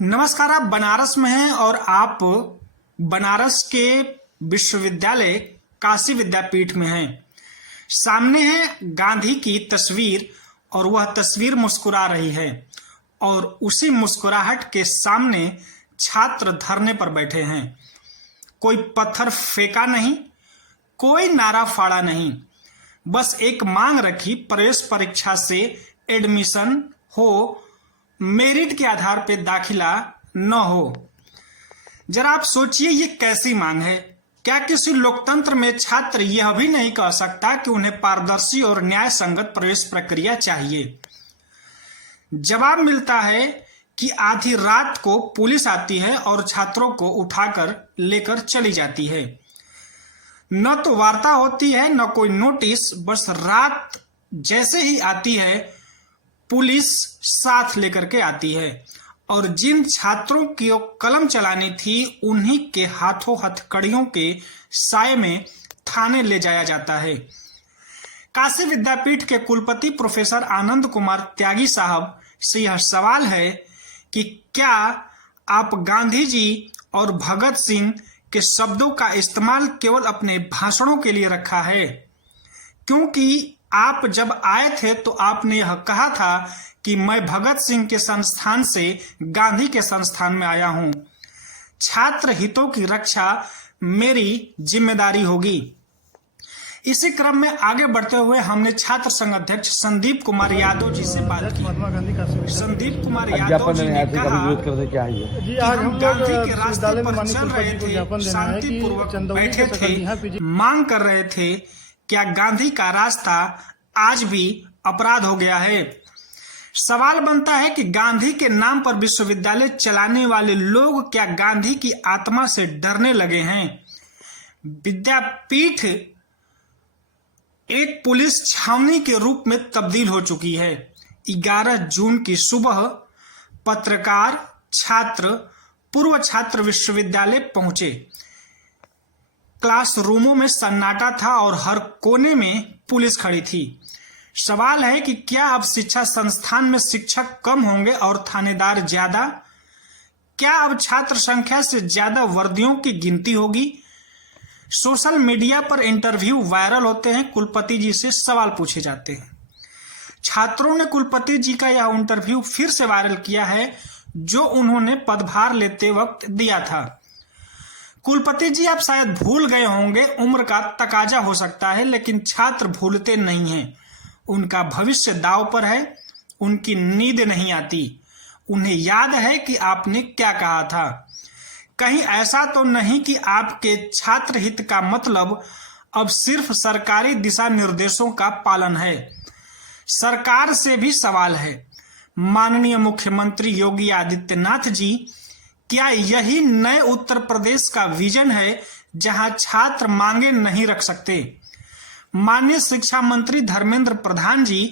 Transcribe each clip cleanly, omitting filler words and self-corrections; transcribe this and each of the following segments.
नमस्कार। आप बनारस में हैं और आप बनारस के विश्वविद्यालय काशी विद्यापीठ में हैं। सामने है गांधी की तस्वीर और वह तस्वीर मुस्कुरा रही है और उसी मुस्कुराहट के सामने छात्र धरने पर बैठे हैं। कोई पत्थर फेंका नहीं, कोई नारा फाड़ा नहीं, बस एक मांग रखी प्रवेश परीक्षा से एडमिशन हो, मेरिट के आधार पर दाखिला न हो। जरा आप सोचिए ये कैसी मांग है। क्या किसी लोकतंत्र में छात्र यह भी नहीं कह सकता कि उन्हें पारदर्शी और न्याय संगत प्रवेश प्रक्रिया चाहिए? जवाब मिलता है कि आधी रात को पुलिस आती है और छात्रों को उठाकर लेकर चली जाती है। न तो वार्ता होती है न कोई नोटिस, बस रात जैसे ही आती है पुलिस साथ लेकर के आती है और जिन छात्रों की कलम चलानी थी उन्हीं के हाथों हथकड़ियों के साए में थाने ले जाया जाता है। काशी विद्यापीठ के कुलपति प्रोफेसर आनंद कुमार त्यागी साहब से यह सवाल है कि क्या आप गांधी जी और भगत सिंह के शब्दों का इस्तेमाल केवल अपने भाषणों के लिए रखा है? क्योंकि आप जब आए थे तो आपने यह कहा था कि मैं भगत सिंह के संस्थान से गांधी के संस्थान में आया हूं। छात्र हितों की रक्षा मेरी जिम्मेदारी होगी। इसी क्रम में आगे बढ़ते हुए हमने छात्र संघ अध्यक्ष संदीप कुमार यादव जी से बात की। संदीप कुमार यादव जी ने कहा कि हम गांधी के रास्ते पर चल रहे थे, शांतिपूर्वक बैठे थे, मांग कर रहे थे। क्या गांधी का रास्ता आज भी अपराध हो गया है? सवाल बनता है कि गांधी के नाम पर विश्वविद्यालय चलाने वाले लोग क्या गांधी की आत्मा से डरने लगे हैं? विद्यापीठ एक पुलिस छावनी के रूप में तब्दील हो चुकी है। 11 जून की सुबह पत्रकार, छात्र, पूर्व छात्र विश्वविद्यालय पहुंचे। क्लासरूमों में सन्नाटा था और हर कोने में पुलिस खड़ी थी। सवाल है कि क्या अब शिक्षा संस्थान में शिक्षक कम होंगे और थानेदार ज्यादा? क्या अब छात्र संख्या से ज्यादा वर्दियों की गिनती होगी? सोशल मीडिया पर इंटरव्यू वायरल होते हैं, कुलपति जी से सवाल पूछे जाते हैं। छात्रों ने कुलपति जी का यह इंटरव्यू फिर से वायरल किया है जो उन्होंने पदभार लेते वक्त दिया था। कुलपति जी आप शायद भूल गए होंगे, उम्र का तकाजा हो सकता है, लेकिन छात्र भूलते नहीं हैं। उनका भविष्य दांव पर है, उनकी नींद नहीं आती। उन्हें याद है कि आपने क्या कहा था। कहीं ऐसा तो नहीं कि आपके छात्र हित का मतलब अब सिर्फ सरकारी दिशा निर्देशों का पालन है? सरकार से भी सवाल है। माननीय मुख्यमंत्री योगी आदित्यनाथ जी, क्या यही नए उत्तर प्रदेश का विजन है जहां छात्र मांगे नहीं रख सकते? माननीय शिक्षा मंत्री धर्मेंद्र प्रधान जी,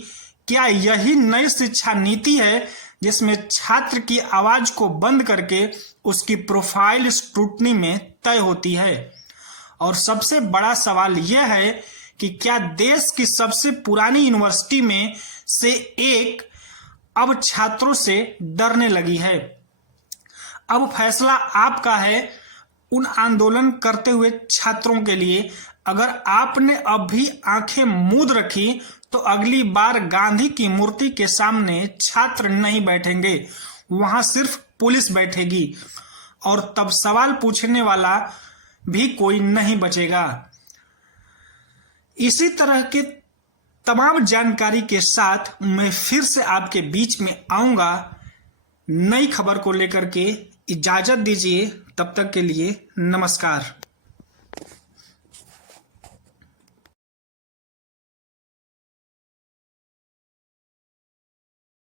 क्या यही नई शिक्षा नीति है जिसमें छात्र की आवाज को बंद करके उसकी प्रोफाइल स्क्रूटनी में तय होती है? और सबसे बड़ा सवाल यह है कि क्या देश की सबसे पुरानी यूनिवर्सिटी में से एक अब छात्रों से डरने लगी है? अब फैसला आपका है उन आंदोलन करते हुए छात्रों के लिए। अगर आपने अब भी आंखें मूंद रखी तो अगली बार गांधी की मूर्ति के सामने छात्र नहीं बैठेंगे, वहां सिर्फ पुलिस बैठेगी और तब सवाल पूछने वाला भी कोई नहीं बचेगा। इसी तरह के तमाम जानकारी के साथ मैं फिर से आपके बीच में आऊंगा नई खबर को लेकर के। इजाजत दीजिए, तब तक के लिए नमस्कार।